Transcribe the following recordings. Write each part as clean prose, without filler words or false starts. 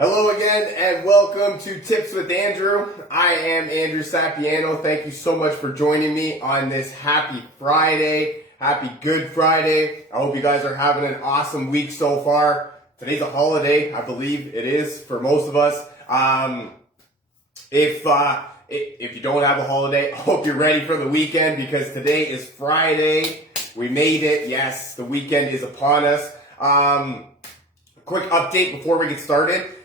Hello again and welcome to Tips with Andrew. I am Andrew Sapiano. Thank you so much for joining me on this happy Friday. Happy Good Friday. I hope you guys are having an awesome week so far. Today's a holiday, I believe it is for most of us. If you don't have a holiday, I hope you're ready for the weekend because today is Friday. We made it. Yes, the weekend is upon us. Quick update before we get started.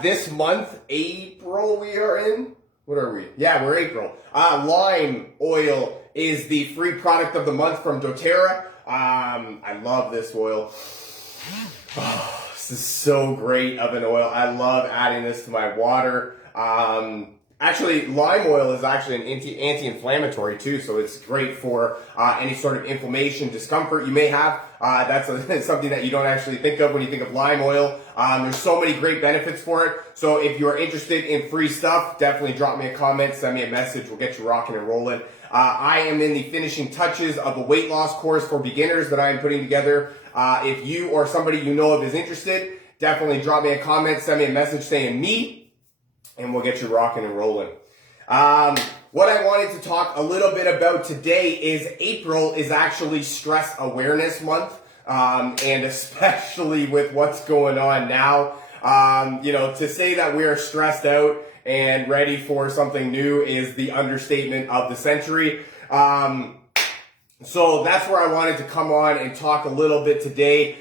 This month, April we are in. What are we? Yeah, we're April. Lime oil is the free product of the month from doTERRA. I love this oil. Oh, this is so great of an oil. I love adding this to my water. Actually, lime oil is actually an anti-inflammatory too, so it's great for any sort of inflammation, discomfort you may have. That's something that you don't actually think of when you think of lime oil. There's so many great benefits for it. So if you are interested in free stuff, definitely drop me a comment, send me a message. We'll get you rocking and rolling. I am in the finishing touches of a weight loss course for beginners that I am putting together. If you or somebody you know of is interested, definitely drop me a comment, send me a message saying me, and we'll get you rocking and rolling. What I wanted to talk a little bit about today is April is actually Stress Awareness Month, and especially with what's going on now. To say that we are stressed out and ready for something new is the understatement of the century. So that's where I wanted to come on and talk a little bit today.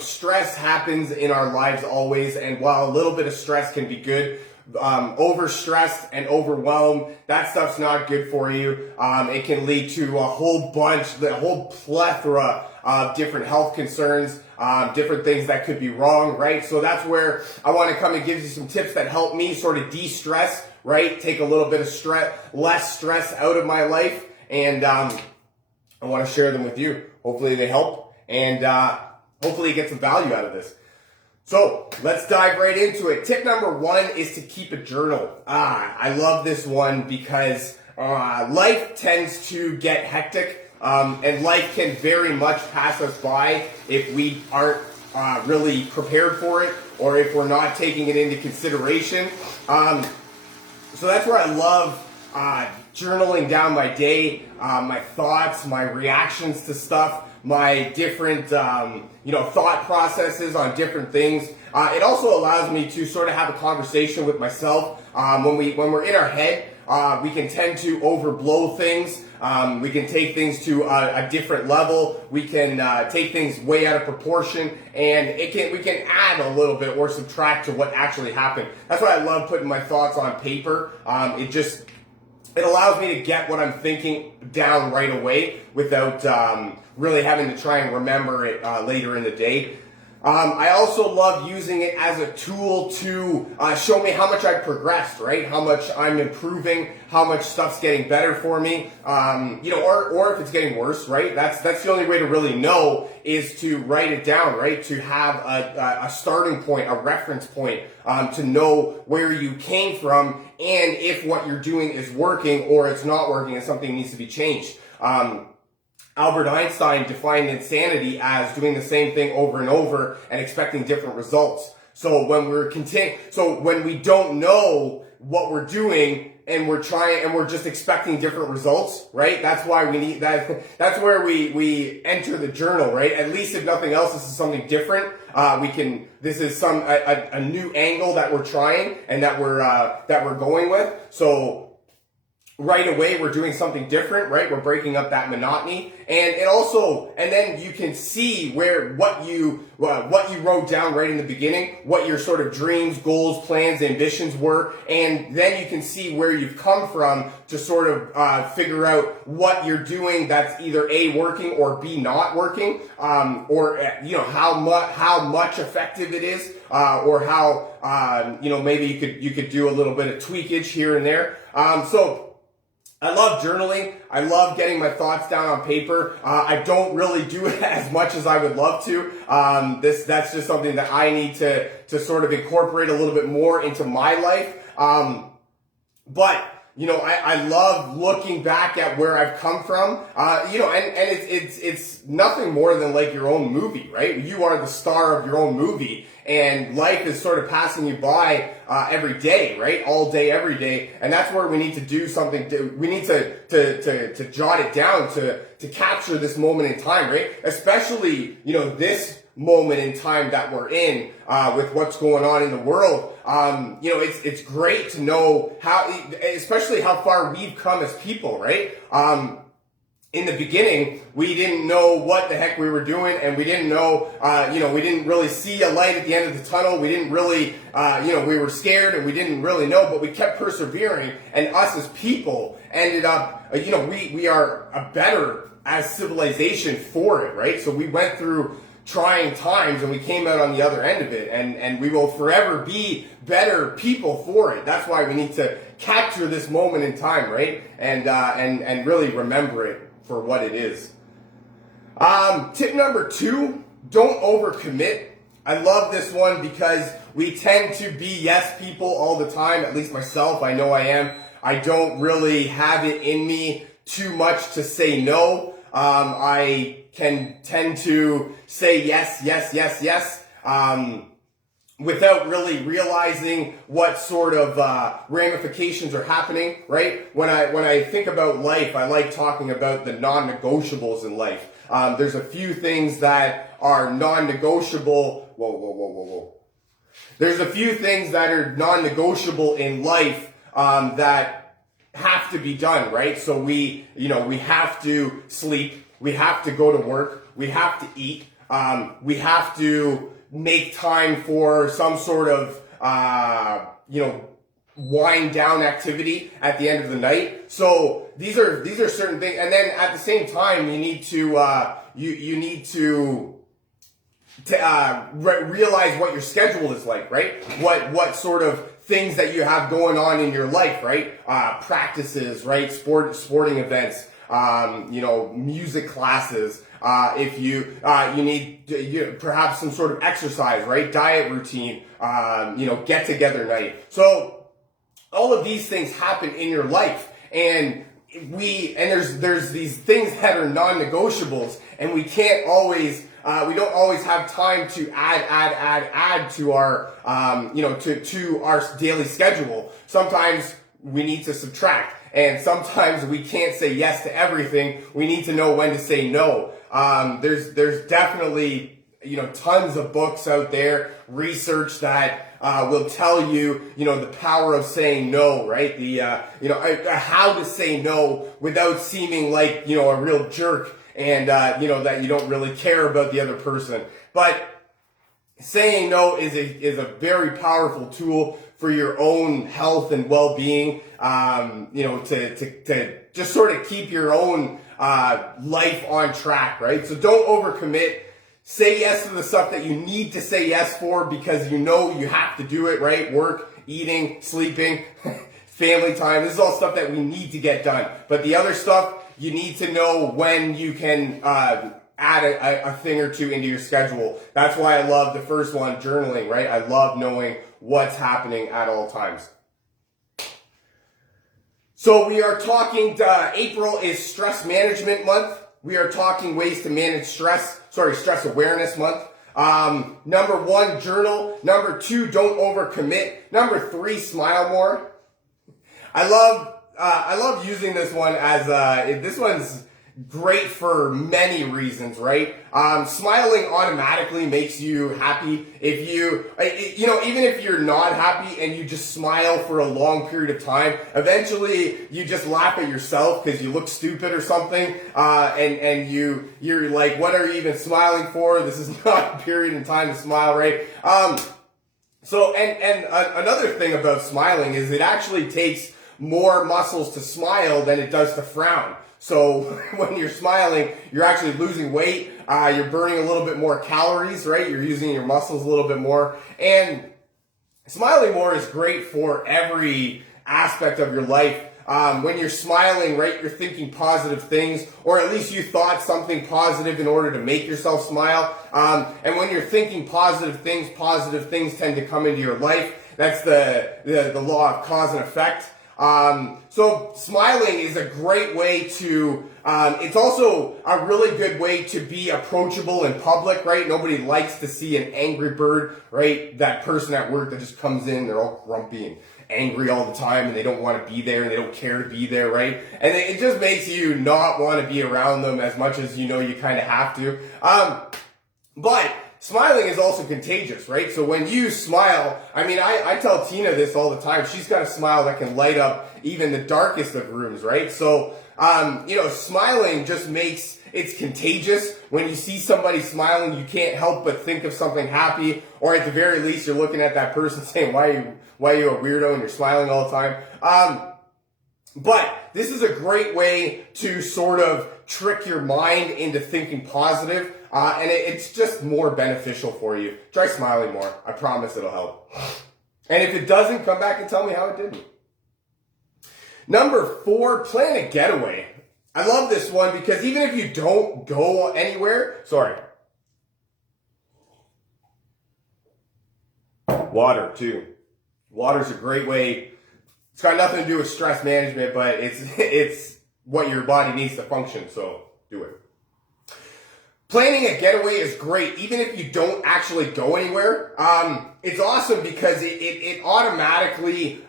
Stress happens in our lives always, and while a little bit of stress can be good, overstressed and overwhelmed, that stuff's not good for you. It can lead to a whole plethora of different health concerns, different things that could be wrong, right? So that's where I want to come and give you some tips that help me sort of de-stress, right? Take a little bit of less stress out of my life, and I want to share them with you. Hopefully they help, and hopefully you get some value out of this. So let's dive right into it. Tip number one is to keep a journal. I love this one because life tends to get hectic, and life can very much pass us by if we aren't really prepared for it, or if we're not taking it into consideration. So that's where I love journaling down my day, my thoughts, my reactions to stuff, my different, thought processes on different things. It also allows me to sort of have a conversation with myself. When we're in our head, we can tend to overblow things. We can take things to a different level. We can take things way out of proportion, and we can add a little bit or subtract to what actually happened. That's why I love putting my thoughts on paper. It allows me to get what I'm thinking down right away without really having to try and remember it later in the day. I also love using it as a tool to show me how much I've progressed, right? How much I'm improving, how much stuff's getting better for me, or if it's getting worse, right? That's the only way to really know is to write it down, right? To have a starting point, a reference point, to know where you came from and if what you're doing is working or it's not working and something needs to be changed. Albert Einstein defined insanity as doing the same thing over and over and expecting different results. So when we don't know what we're doing and we're just expecting different results, right? That's why we need that. That's where we enter the journal, right? At least if nothing else, this is something different. This is a new angle that we're trying and that we're going with. So right away, we're doing something different, right? We're breaking up that monotony, and then you can see what you wrote down right in the beginning, what your sort of dreams, goals, plans, ambitions were, and then you can see where you've come from to sort of figure out what you're doing that's either A, working, or B, not working, or how much effective it is, or how maybe you could do a little bit of tweakage here and there. So I love journaling. I love getting my thoughts down on paper. I don't really do it as much as I would love to. That's just something that I need to sort of incorporate a little bit more into my life. But I love looking back at where I've come from, and it's nothing more than like your own movie, right? You are the star of your own movie, and life is sort of passing you by every day, right? All day, every day, and that's where we need to do something. We need to jot it down to capture this moment in time, right? Especially, this moment in time that we're in with what's going on in the world. It's great to know especially how far we've come as people, right? In the beginning, we didn't know what the heck we were doing, and we didn't know, we didn't really see a light at the end of the tunnel. We didn't really, we were scared and we didn't really know, but we kept persevering, and us as people ended up, we are a better as civilization for it, right? So we went through trying times and we came out on the other end of it, and we will forever be better people for it. That's why we need to capture this moment in time, right? And really remember it for what it is. Tip number 2, don't overcommit. I love this one because we tend to be yes people all the time, at least myself, I know I am. I don't really have it in me too much to say no. I can tend to say yes, without really realizing what sort of ramifications are happening, right? When I think about life, I like talking about the non-negotiables in life. There's a few things that are non-negotiable. Whoa. There's a few things that are non-negotiable in life that have to be done, right? So we have to sleep, we have to go to work, we have to eat, we have to make time for some sort of, wind down activity at the end of the night. So these are certain things. And then at the same time, you need to, realize what your schedule is like, right? What sort of things that you have going on in your life, right? Practices, right? Sporting events, music classes. If you need perhaps some sort of exercise, right? Diet routine, get together night. So all of these things happen in your life, and there's these things that are non-negotiables, and we can't always. We don't always have time to add to our, to our daily schedule. Sometimes we need to subtract, and sometimes we can't say yes to everything. We need to know when to say no. There's definitely, tons of books out there, research that will tell you, the power of saying no, right? How to say no without seeming like, a real jerk. And, that you don't really care about the other person. But saying no is a very powerful tool for your own health and well-being, to just sort of keep your own, life on track, right? So don't overcommit. Say yes to the stuff that you need to say yes for because you have to do it, right? Work, eating, sleeping, family time. This is all stuff that we need to get done. But the other stuff, you need to know when you can add a thing or two into your schedule. That's why I love the first one, journaling, right? I love knowing what's happening at all times. So we are talking, April is Stress Management Month. We are talking ways to manage stress awareness month. Number 1, journal. Number 2, don't overcommit. Number 3, smile more. I love using this one as, this one's great for many reasons, right? Smiling automatically makes you happy. If even if you're not happy and you just smile for a long period of time, eventually you just laugh at yourself because you look stupid or something, and you're like, what are you even smiling for? This is not a period in time to smile, right? So another thing about smiling is it actually takes more muscles to smile than it does to frown. So when you're smiling, you're actually losing weight. You're burning a little bit more calories, right? You're using your muscles a little bit more. And smiling more is great for every aspect of your life. When you're smiling, right, you're thinking positive things, or at least you thought something positive in order to make yourself smile. And when you're thinking positive things tend to come into your life. That's the law of cause and effect. So smiling is a great way to, it's also a really good way to be approachable in public, right? Nobody likes to see an angry bird, right? That person at work that just comes in, they're all grumpy and angry all the time and they don't want to be there and they don't care to be there, right? And it just makes you not want to be around them as much as you know you kind of have to. But smiling is also contagious, right? So when you smile, I mean, I tell Tina this all the time. She's got a smile that can light up even the darkest of rooms, right? So, smiling just makes, it's contagious. When you see somebody smiling, you can't help but think of something happy, or at the very least, you're looking at that person saying, why are you a weirdo and you're smiling all the time? But this is a great way to sort of trick your mind into thinking positive, and it's just more beneficial for you. Try smiling more. I promise it'll help. And if it doesn't, come back and tell me how it didn't. Number 4, plan a getaway. I love this one because even if you don't go anywhere, water too. Water's a great way. It's got nothing to do with stress management, but it's what your body needs to function, so do it. Planning a getaway is great, even if you don't actually go anywhere. It's awesome because it automatically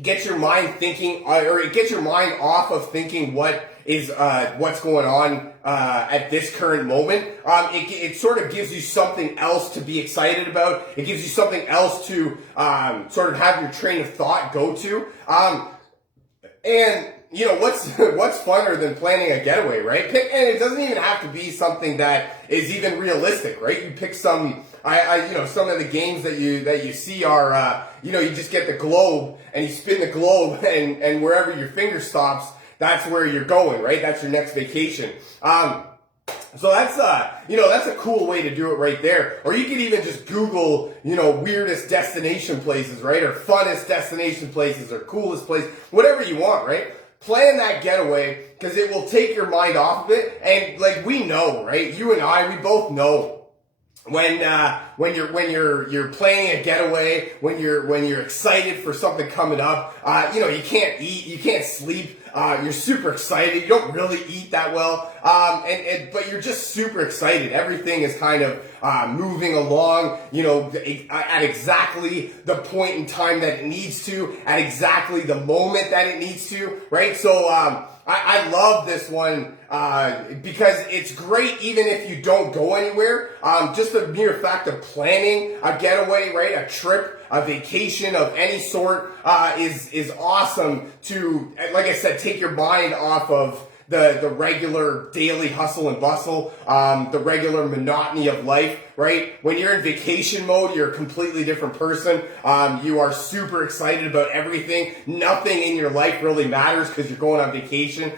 gets your mind thinking, or it gets your mind off of thinking what's going on at this current moment. It sort of gives you something else to be excited about. It gives you something else to sort of have your train of thought go to. And you know, what's funner than planning a getaway, right? And it doesn't even have to be something that is even realistic, right? You pick some, some of the games that you see are, you just get the globe and you spin the globe and wherever your finger stops, that's where you're going, right? That's your next vacation. So that's a cool way to do it right there. Or you could even just Google, weirdest destination places, right? Or funnest destination places or coolest place, whatever you want, right? Plan that getaway because it will take your mind off of it. And like we know, right? You and I, we both know when you're planning a getaway, when you're excited for something coming up, you can't eat, you can't sleep. You're super excited. You don't really eat that well. But you're just super excited. Everything is kind of, moving along, at exactly the point in time that it needs to, at exactly the moment that it needs to, right? So, I love this one, because it's great even if you don't go anywhere. Just the mere fact of planning a getaway, right? A trip, a vacation of any sort, is awesome to, like I said, take your mind off of the regular daily hustle and bustle, the regular monotony of life, right? When you're in vacation mode, you're a completely different person. You are super excited about everything. Nothing in your life really matters because you're going on vacation.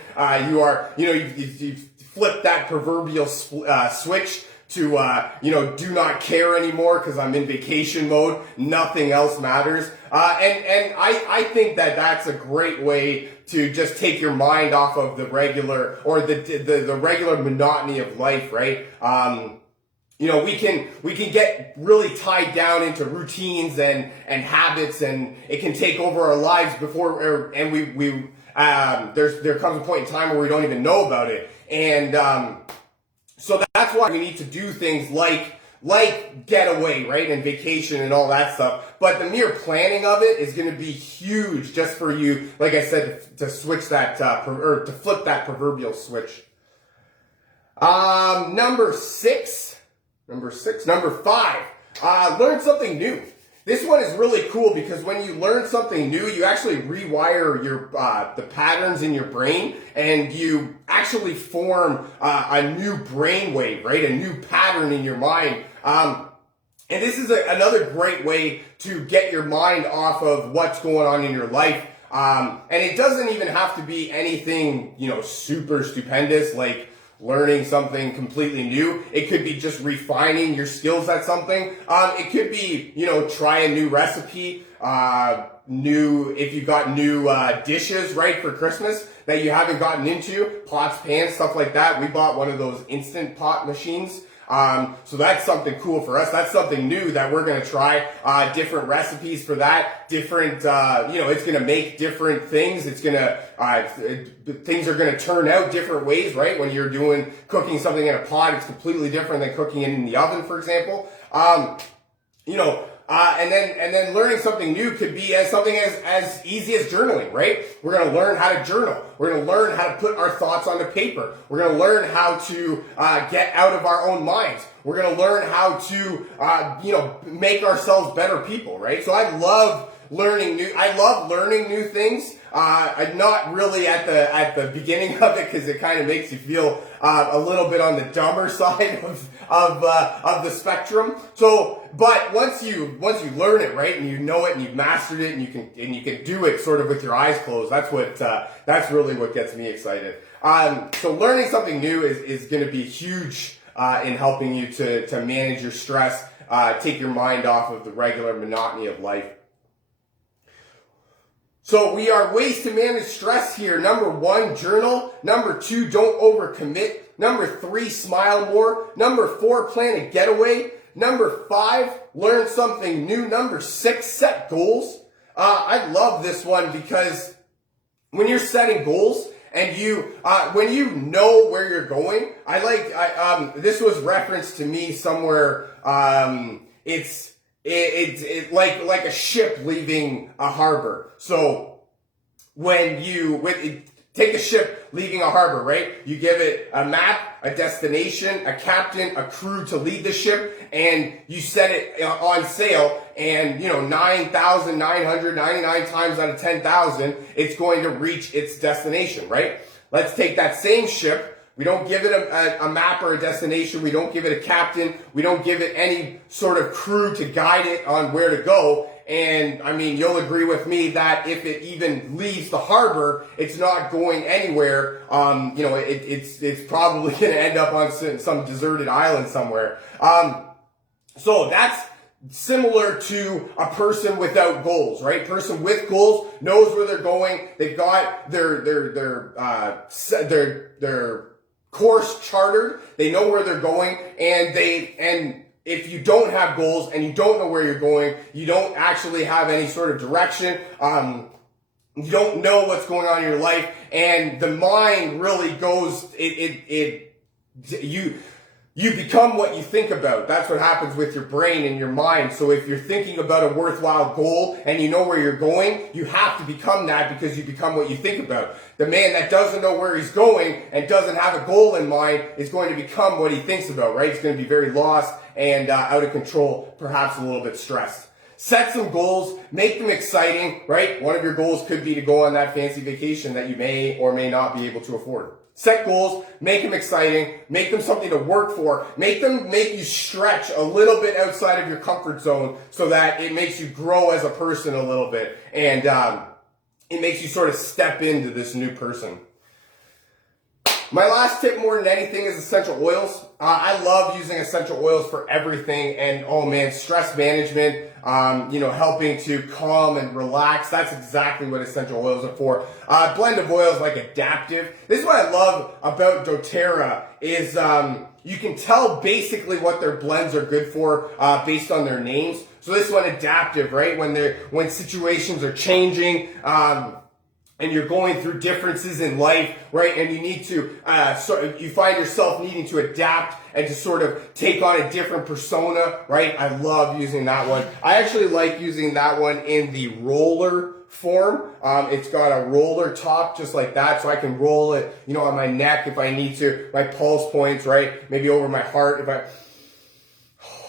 You flip that proverbial switch to, do not care anymore because I'm in vacation mode. Nothing else matters. And I think that that's a great way to just take your mind off of the regular or the regular monotony of life, right? We can get really tied down into routines and habits, and it can take over our lives there comes a point in time where we don't even know about it. And, so that's why we need to do things like getaway, right? And vacation and all that stuff. But the mere planning of it is going to be huge just for you, like I said, to switch that, or to flip that proverbial switch. Number 5, learn something new. This one is really cool because when you learn something new, you actually rewire your the patterns in your brain, and you actually form a new brainwave, right? A new pattern in your mind. And this is another great way to get your mind off of what's going on in your life. And it doesn't even have to be anything, super stupendous like learning something completely new. It could be just refining your skills at something. It could be, try a new recipe, if you got new dishes, right, for Christmas that you haven't gotten into, pots, pans, stuff like that. We bought one of those instant pot machines. So that's something cool for us. That's something new that we're going to try, different recipes for that, different, it's going to make different things. It's going to, things are going to turn out different ways, right? When you're cooking something in a pot, it's completely different than cooking it in the oven, for example. And then learning something new could be something as easy as journaling, right? We're going to learn how to journal. We're going to learn how to put our thoughts onto paper. We're going to learn how to get out of our own minds. We're going to learn how to, make ourselves better people, right? So I love learning new things. I'm not really at the beginning of it because it kind of makes you feel a little bit on the dumber side of the spectrum. So, but once you learn it, right, and you know it and you've mastered it and you can do it sort of with your eyes closed, that's really what gets me excited. So learning something new is going to be huge in helping you to manage your stress, take your mind off of the regular monotony of life. So we are ways to manage stress here. Number 1, journal. Number 2, don't overcommit. Number 3, smile more. Number 4, plan a getaway. Number 5, learn something new. Number 6, set goals. I love this one because when you're setting goals and when you know where you're going, this was referenced to me somewhere. It's like a ship leaving a harbor. So when you take a ship leaving a harbor, right? You give it a map, a destination, a captain, a crew to lead the ship, and you set it on sail, and 9,999 times out of 10,000, it's going to reach its destination, right? Let's take that same ship. We don't give it a map or a destination. We don't give it a captain. We don't give it any sort of crew to guide it on where to go. And I mean, you'll agree with me that if it even leaves the harbor, it's not going anywhere. It's probably going to end up on some deserted island somewhere. So that's similar to a person without goals, right? Person with goals knows where they're going. They've got their course chartered. They know where they're going, and if you don't have goals and you don't know where you're going, you don't actually have any sort of direction. You don't know what's going on in your life, and the mind really goes. You become what you think about. That's what happens with your brain and your mind. So if you're thinking about a worthwhile goal and you know where you're going, you have to become that because you become what you think about. The man that doesn't know where he's going and doesn't have a goal in mind is going to become what he thinks about, right? He's going to be very lost and out of control, perhaps a little bit stressed. Set some goals, make them exciting, right? One of your goals could be to go on that fancy vacation that you may or may not be able to afford. Set goals, make them exciting, make them something to work for, make you stretch a little bit outside of your comfort zone so that it makes you grow as a person a little bit, and it makes you sort of step into this new person. My last tip more than anything is essential oils. I love using essential oils for everything, and oh man, stress management, helping to calm and relax. That's exactly what essential oils are for. Blend of oils like adaptive. This is what I love about doTERRA is you can tell basically what their blends are good for based on their names. So this one, adaptive, right? When situations are changing, and you're going through differences in life, right? And you need to, you find yourself needing to adapt and to sort of take on a different persona, right? I love using that one. I actually like using that one in the roller form. It's got a roller top just like that, so I can roll it, on my neck if I need to, my pulse points, right? Maybe over my heart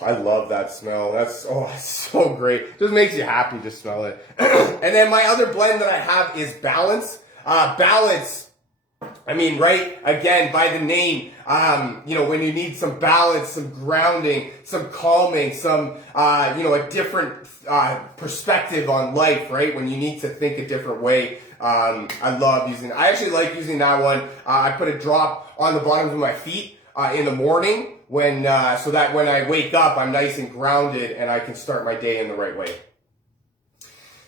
I love that smell. It's so great. Just makes you happy to smell it. And then my other blend that I have is Balance. Balance, right, again, by the name, when you need some balance, some grounding, some calming, some, a different perspective on life, right? When you need to think a different way. I actually like using that one. I put a drop on the bottoms of my feet in the morning so that when I wake up, I'm nice and grounded and I can start my day in the right way.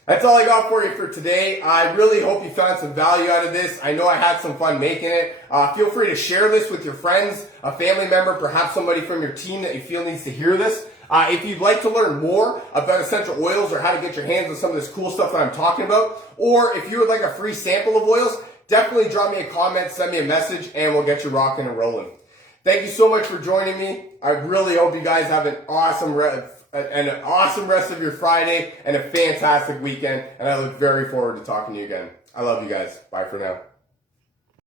That's all I got for you for today. I really hope you found some value out of this. I know I had some fun making it. Feel free to share this with your friends, a family member, perhaps somebody from your team that you feel needs to hear this. If you'd like to learn more about essential oils or how to get your hands on some of this cool stuff that I'm talking about, or if you would like a free sample of oils, definitely drop me a comment, send me a message, and we'll get you rocking and rolling. Thank you so much for joining me. I really hope you guys have an awesome rest of your Friday and a fantastic weekend. And I look very forward to talking to you again. I love you guys. Bye for now.